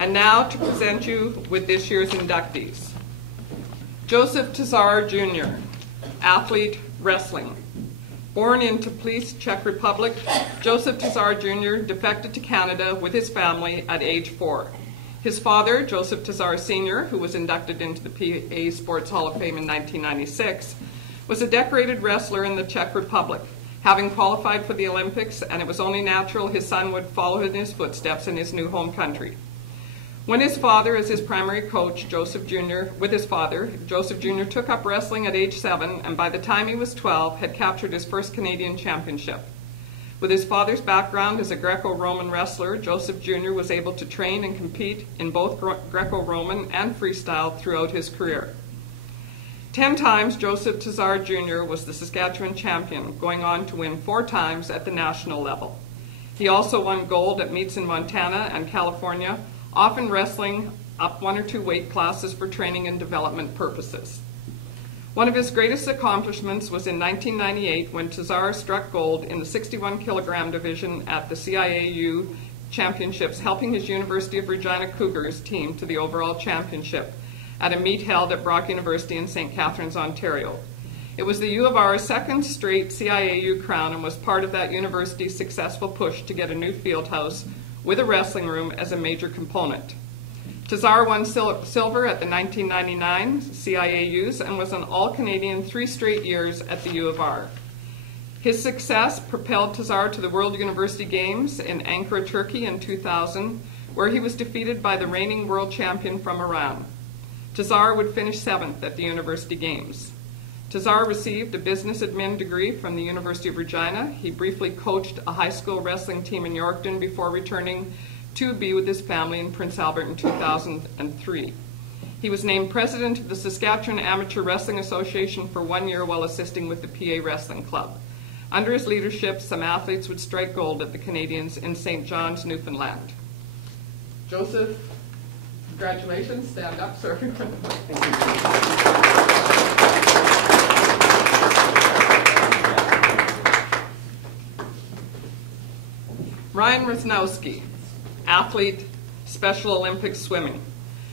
And now to present you with this year's inductees. Joseph Tazar Jr., athlete, wrestling. Born in Teplice, Czech Republic, Joseph Tazar Jr. defected to Canada with his family at age 4. His father, Joseph Tazar Sr., who was inducted into the PA Sports Hall of Fame in 1996, was a decorated wrestler in the Czech Republic, having qualified for the Olympics, and it was only natural his son would follow in his footsteps in his new home country. When his father, as his primary coach, Joseph Jr., took up wrestling at age 7, and by the time he was 12, had captured his first Canadian championship. With his father's background as a Greco-Roman wrestler, Joseph Jr. was able to train and compete in both Greco-Roman and freestyle throughout his career. 10 times, Joseph Tazar Jr. was the Saskatchewan champion, going on to win 4 times at the national level. He also won gold at meets in Montana and California, often wrestling up 1 or 2 weight classes for training and development purposes. One of his greatest accomplishments was in 1998 when Tazar struck gold in the 61 kilogram division at the CIAU Championships, helping his University of Regina Cougars team to the overall championship at a meet held at Brock University in St. Catharines, Ontario. It was the U of R's second straight CIAU crown and was part of that university's successful push to get a new field house with a wrestling room as a major component. Tazar won silver at the 1999 CIAUs and was an All-Canadian 3 straight years at the U of R. His success propelled Tazar to the World University Games in Ankara, Turkey in 2000, where he was defeated by the reigning world champion from Iran. Tazar would finish 7th at the University Games. Tazar received a business admin degree from the University of Regina. He briefly coached a high school wrestling team in Yorkton before returning to be with his family in Prince Albert in 2003. He was named president of the Saskatchewan Amateur Wrestling Association for 1 year while assisting with the PA Wrestling Club. Under his leadership, some athletes would strike gold at the Canadians in St. John's, Newfoundland. Joseph, congratulations. Stand up, sir. Ryan Rusnowski, athlete, Special Olympics swimming.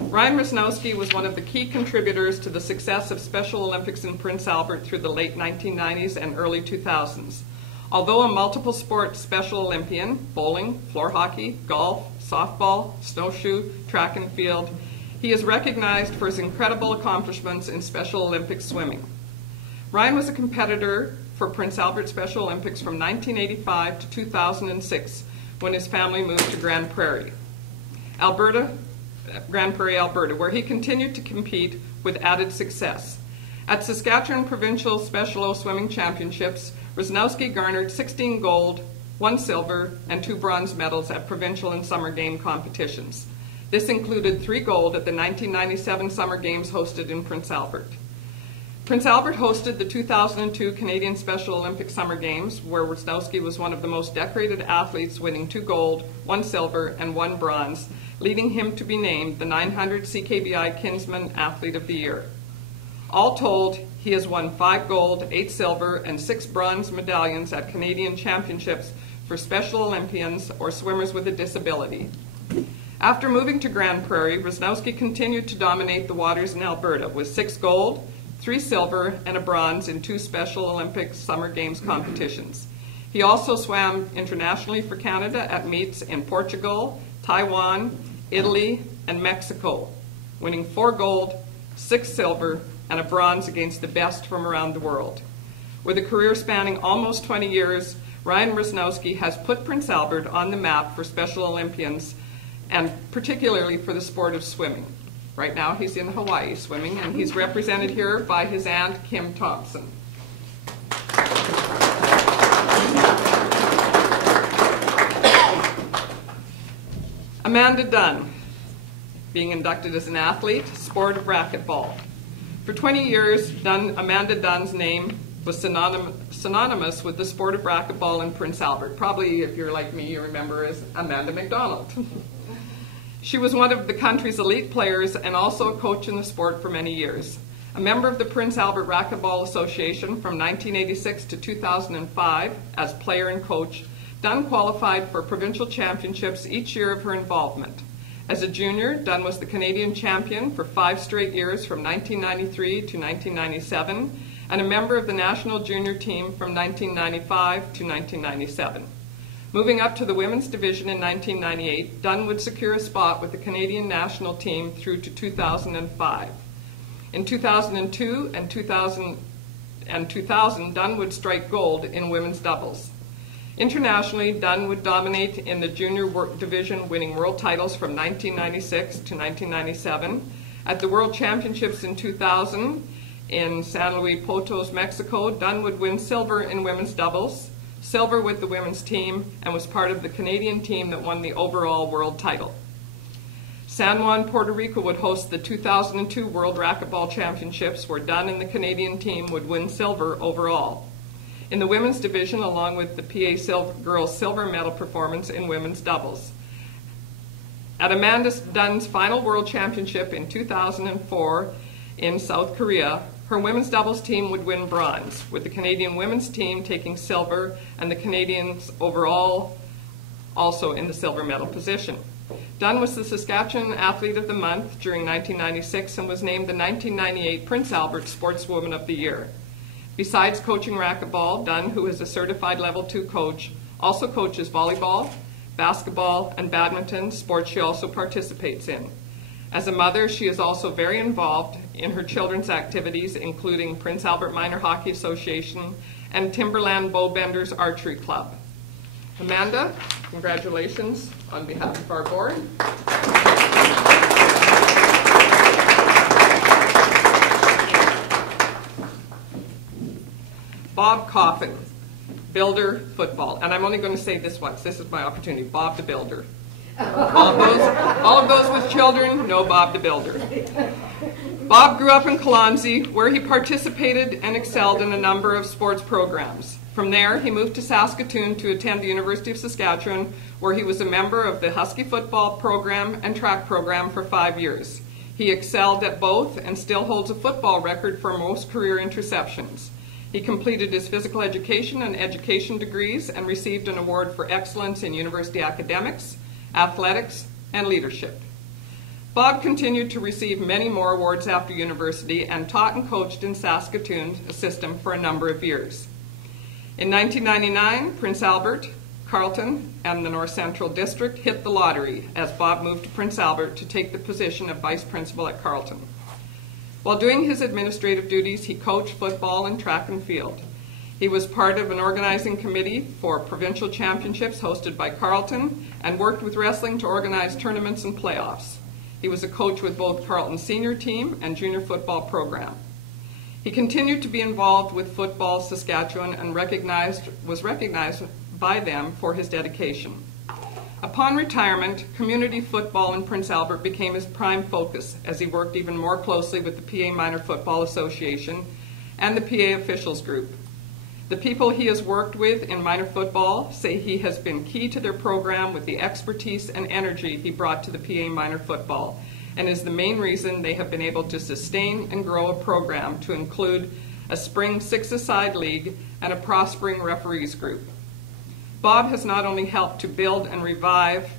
Ryan Rusnowski was one of the key contributors to the success of Special Olympics in Prince Albert through the late 1990s and early 2000s. Although a multiple sport Special Olympian, bowling, floor hockey, golf, softball, snowshoe, track and field, he is recognized for his incredible accomplishments in Special Olympics swimming. Ryan was a competitor for Prince Albert Special Olympics from 1985 to 2006 when his family moved to Grand Prairie, Alberta, where he continued to compete with added success. At Saskatchewan Provincial Special O Swimming Championships, Rusnowski garnered 16 gold, 1 silver, and 2 bronze medals at provincial and summer game competitions. This included 3 gold at the 1997 Summer Games hosted in Prince Albert. Prince Albert hosted the 2002 Canadian Special Olympics Summer Games, where Rusnowski was one of the most decorated athletes, winning 2 gold, 1 silver, and 1 bronze, leading him to be named the 900 CKBI Kinsman Athlete of the Year. All told, he has won 5 gold, 8 silver, and 6 bronze medallions at Canadian Championships for Special Olympians or swimmers with a disability. After moving to Grand Prairie, Rusnowski continued to dominate the waters in Alberta with 6 gold, 3 silver, and a bronze in 2 Special Olympics Summer Games competitions. He also swam internationally for Canada at meets in Portugal, Taiwan, Italy, and Mexico, winning 4 gold, 6 silver, and a bronze against the best from around the world. With a career spanning almost 20 years, Ryan Rusnowski has put Prince Albert on the map for Special Olympians, and particularly for the sport of swimming. Right now he's in Hawaii swimming, and he's represented here by his aunt, Kim Thompson. Amanda Dunn, being inducted as an athlete, sport of racquetball. For 20 years, Amanda Dunn's name was synonymous with the sport of racquetball in Prince Albert. Probably, if you're like me, you remember as Amanda McDonald. She was one of the country's elite players and also a coach in the sport for many years. A member of the Prince Albert Racquetball Association from 1986 to 2005 as player and coach, Dunn qualified for provincial championships each year of her involvement. As a junior, Dunn was the Canadian champion for 5 straight years from 1993 to 1997, and a member of the national junior team from 1995 to 1997. Moving up to the women's division in 1998, Dunn would secure a spot with the Canadian national team through to 2005. In 2002 and 2000, Dunn would strike gold in women's doubles. Internationally, Dunn would dominate in the junior division, winning world titles from 1996 to 1997. At the World Championships in 2000 in San Luis Potosí, Mexico, Dunn would win silver in women's doubles, silver with the women's team, and was part of the Canadian team that won the overall world title. San Juan, Puerto Rico would host the 2002 World Racquetball Championships, where Dunn and the Canadian team would win silver overall. In the women's division, along with the PA girls' silver medal performance in women's doubles. At Amanda Dunn's final World Championship in 2004 in South Korea, her women's doubles team would win bronze, with the Canadian women's team taking silver and the Canadians overall also in the silver medal position. Dunn was the Saskatchewan Athlete of the Month during 1996 and was named the 1998 Prince Albert Sportswoman of the Year. Besides coaching racquetball, Dunn, who is a certified level 2 coach, also coaches volleyball, basketball, and badminton, sports she also participates in. As a mother, she is also very involved in her children's activities, including Prince Albert Minor Hockey Association and Timberland Bowbenders Archery Club. Amanda, congratulations on behalf of our board. Bob Coffin, Builder Football. And I'm only going to say this once. This is my opportunity. Bob the Builder. All of those with children know Bob the Builder. Bob grew up in Kalonzi, where he participated and excelled in a number of sports programs. From there, he moved to Saskatoon to attend the University of Saskatchewan, where he was a member of the Husky football program and track program for 5 years. He excelled at both and still holds a football record for most career interceptions. He completed his physical education and education degrees and received an award for excellence in university academics, athletics, and leadership. Bob continued to receive many more awards after university and taught and coached in Saskatoon system for a number of years. In 1999, Prince Albert, Carleton, and the North Central District hit the lottery as Bob moved to Prince Albert to take the position of vice principal at Carleton. While doing his administrative duties, he coached football and track and field. He was part of an organizing committee for provincial championships hosted by Carleton and worked with wrestling to organize tournaments and playoffs. He was a coach with both Carleton's senior team and junior football program. He continued to be involved with Football Saskatchewan and was recognized by them for his dedication. Upon retirement, community football in Prince Albert became his prime focus as he worked even more closely with the PA Minor Football Association and the PA Officials Group. The people he has worked with in minor football say he has been key to their program with the expertise and energy he brought to the PA Minor Football, and is the main reason they have been able to sustain and grow a program to include a spring 6-a-side league and a prospering referees group. Bob has not only helped to build and revive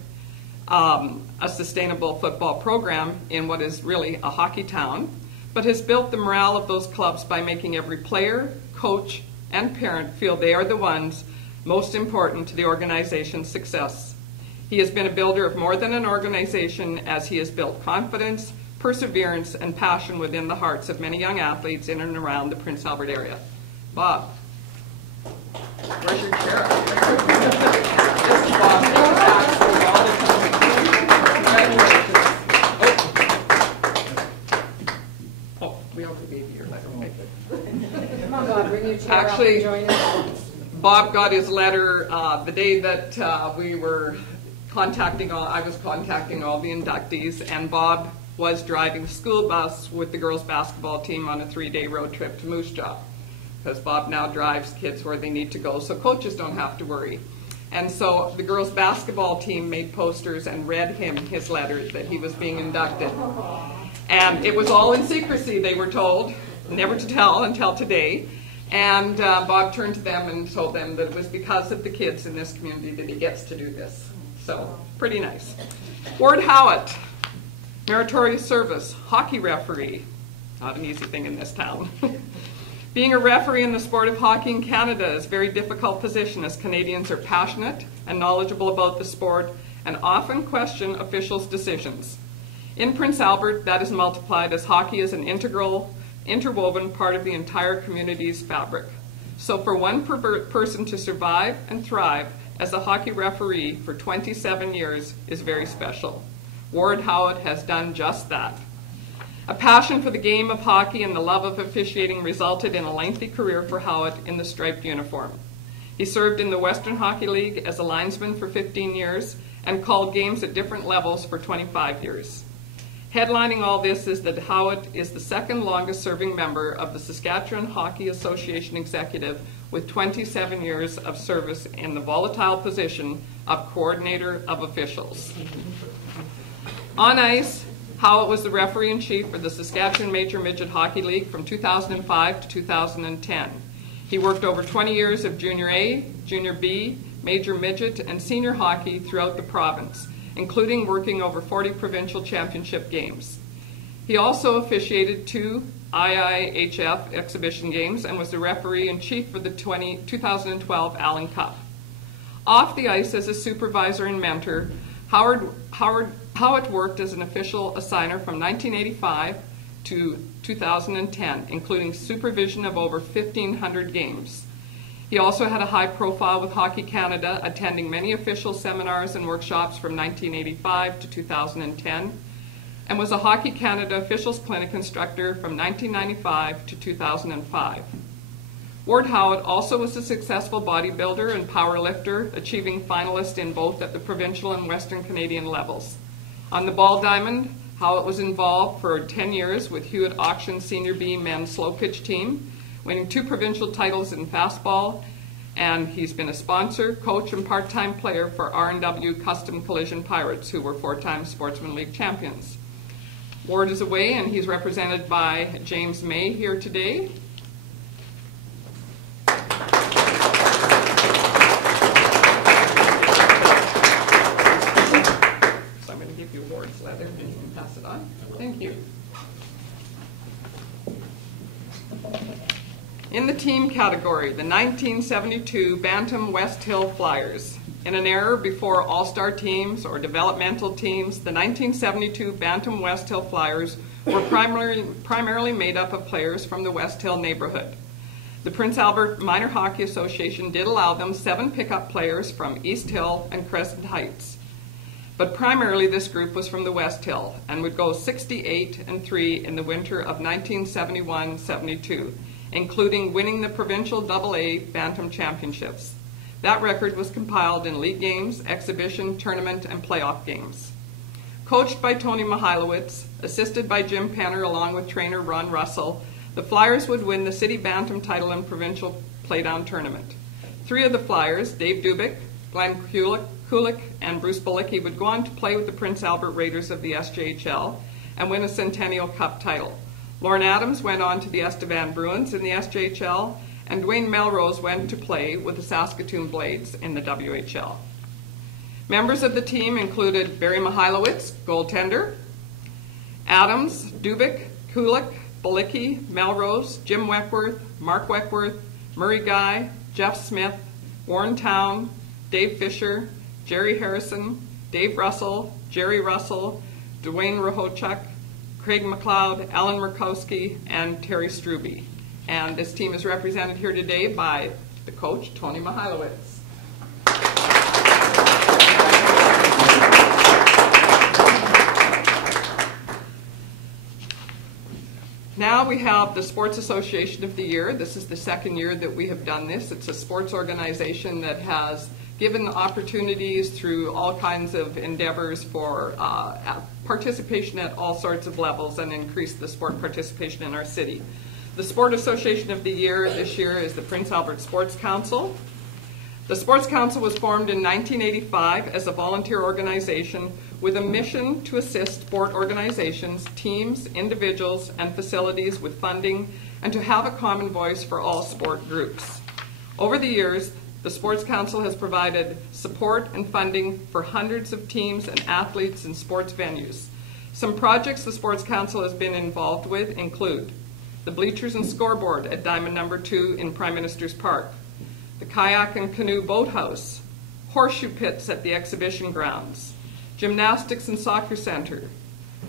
a sustainable football program in what is really a hockey town, but has built the morale of those clubs by making every player, coach, and parent feel they are the ones most important to the organization's success. He has been a builder of more than an organization, as he has built confidence, perseverance, and passion within the hearts of many young athletes in and around the Prince Albert area. Bob. Where's your chair? This is Bob. Oh, we also gave you your letter. Okay, good. Come on, Bob, bring your chair Actually, up and join us. Bob got his letter the day that we were I was contacting all the inductees, and Bob was driving the school bus with the girls' basketball team on a 3-day road trip to Moose Jaw, because Bob now drives kids where they need to go, so coaches don't have to worry. And so the girls' basketball team made posters and read him his letter that he was being inducted. And it was all in secrecy, they were told, never to tell until today. And Bob turned to them and told them that it was because of the kids in this community that he gets to do this. So, pretty nice. Ward Howitt, meritorious service, hockey referee. Not an easy thing in this town. Being a referee in the sport of hockey in Canada is a very difficult position, as Canadians are passionate and knowledgeable about the sport and often question officials' decisions. In Prince Albert, that is multiplied as hockey is an interwoven part of the entire community's fabric. So for one person to survive and thrive as a hockey referee for 27 years is very special. Ward Howitt has done just that. A passion for the game of hockey and the love of officiating resulted in a lengthy career for Howitt in the striped uniform. He served in the Western Hockey League as a linesman for 15 years and called games at different levels for 25 years. Headlining all this is that Howitt is the second longest serving member of the Saskatchewan Hockey Association Executive, with 27 years of service in the volatile position of coordinator of officials. On ice, Howitt was the referee-in-chief for the Saskatchewan Major Midget Hockey League from 2005 to 2010. He worked over 20 years of Junior A, Junior B, Major Midget, and Senior hockey throughout the province, including working over 40 provincial championship games. He also officiated 2 IIHF exhibition games and was the referee-in-chief for the 2012 Allen Cup. Off the ice as a supervisor and mentor, Howitt worked as an official assigner from 1985 to 2010, including supervision of over 1,500 games. He also had a high profile with Hockey Canada, attending many official seminars and workshops from 1985 to 2010, and was a Hockey Canada Officials Clinic instructor from 1995 to 2005. Ward Howitt also was a successful bodybuilder and powerlifter, achieving finalists in both at the provincial and Western Canadian levels. On the ball diamond, Howitt was involved for 10 years with Hewitt Auction Senior B men's slow pitch team, winning 2 provincial titles in fastball, and he's been a sponsor, coach, and part-time player for R&W Custom Collision Pirates, who were 4-time Sportsman League champions. Ward is away, and he's represented by James May here today. Ward's letter, and you can pass it on. Thank you. In the team category, the 1972 Bantam West Hill Flyers. In an era before all-star teams or developmental teams, the 1972 Bantam West Hill Flyers were primarily made up of players from the West Hill neighborhood. The Prince Albert Minor Hockey Association did allow them 7 pickup players from East Hill and Crescent Heights. But primarily this group was from the West Hill and would go 68-3 in the winter of 1971-72, including winning the provincial AA Bantam Championships. That record was compiled in league games, exhibition, tournament, and playoff games. Coached by Tony Mihailowicz, assisted by Jim Penner along with trainer Ron Russell, the Flyers would win the City Bantam title in provincial playdown tournament. 3 of the Flyers, Dave Dubik, Glenn Kulik, and Bruce Balicki, would go on to play with the Prince Albert Raiders of the SJHL and win a Centennial Cup title. Lorne Adams went on to the Estevan Bruins in the SJHL, and Dwayne Melrose went to play with the Saskatoon Blades in the WHL. Members of the team included Barry Mihailowicz, goaltender, Adams, Dubik, Kulik, Balicki, Melrose, Jim Weckworth, Mark Weckworth, Murray Guy, Jeff Smith, Warren Town, Dave Fisher, Jerry Harrison, Dave Russell, Jerry Russell, Dwayne Rahochuk, Craig McLeod, Alan Murkowski, and Terry Struby. And this team is represented here today by the coach, Tony Mihailowicz. Now we have the Sports Association of the Year. This is the second year that we have done this. It's a sports organization that has given opportunities through all kinds of endeavors for participation at all sorts of levels and increase the sport participation in our city. The Sport Association of the Year this year is the Prince Albert Sports Council. The Sports Council was formed in 1985 as a volunteer organization with a mission to assist sport organizations, teams, individuals, and facilities with funding and to have a common voice for all sport groups. Over the years, The Sports Council has provided support and funding for hundreds of teams and athletes in sports venues. Some projects the Sports Council has been involved with include the bleachers and scoreboard at Diamond No. 2 in Prime Minister's Park, the kayak and canoe boathouse, horseshoe pits at the exhibition grounds, gymnastics and soccer center,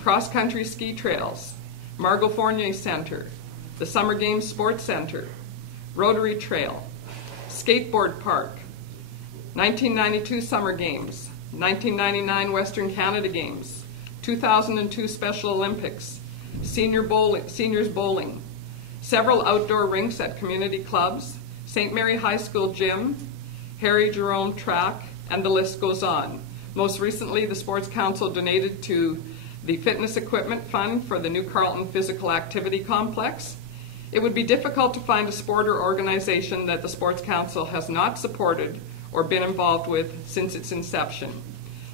cross-country ski trails, Margot Fournier Center, the Summer Games Sports Center, Rotary Trail, Skateboard Park, 1992 Summer Games, 1999 Western Canada Games, 2002 Special Olympics, seniors bowling, several outdoor rinks at community clubs, St. Mary High School gym, Harry Jerome Track, and the list goes on. Most recently, the Sports Council donated to the Fitness Equipment Fund for the New Carleton Physical Activity Complex. It would be difficult to find a sport or organization that the Sports Council has not supported or been involved with since its inception.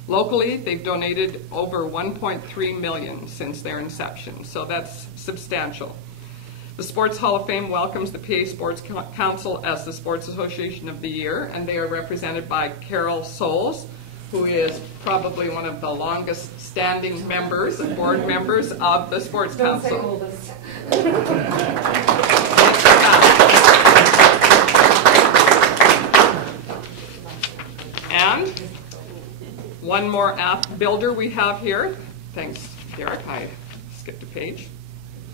Locally, they've donated over $1.3 million since their inception, so that's substantial. The Sports Hall of Fame welcomes the PA Sports Council as the Sports Association of the Year, and they are represented by Carol Souls, who is probably one of the longest standing members and board members of the Sports Council. And one more app builder we have here. Thanks, Derek. I skipped a page.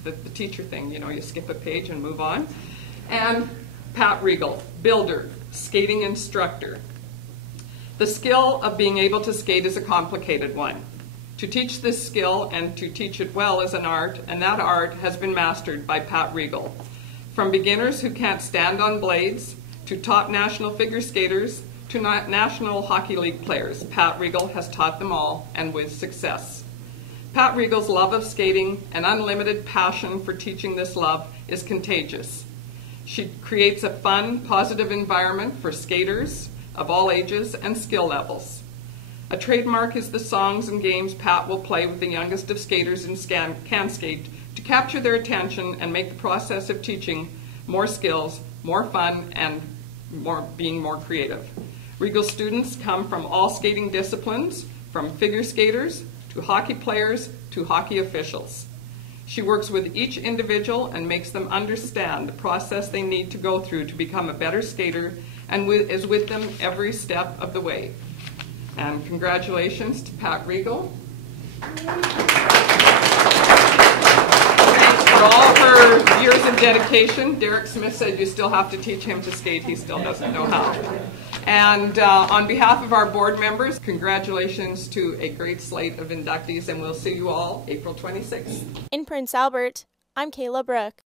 The teacher thing, you know, you skip a page and move on. And Pat Regal, builder, skating instructor. The skill of being able to skate is a complicated one. To teach this skill and to teach it well is an art, and that art has been mastered by Pat Regal. From beginners who can't stand on blades, to top national figure skaters, to National Hockey League players, Pat Regal has taught them all, and with success. Pat Regal's love of skating and unlimited passion for teaching this love is contagious. She creates a fun, positive environment for skaters of all ages and skill levels. A trademark is the songs and games Pat will play with the youngest of skaters in CanSkate to capture their attention and make the process of teaching more skills, more fun, and being more creative. Regal students come from all skating disciplines, from figure skaters to hockey players to hockey officials. She works with each individual and makes them understand the process they need to go through to become a better skater, and is with them every step of the way. And congratulations to Pat Regal. Thanks for all her years of dedication. Derek Smith said you still have to teach him to skate. He still doesn't know how. And on behalf of our board members, congratulations to a great slate of inductees, and we'll see you all April 26th. In Prince Albert, I'm Kayla Brooke.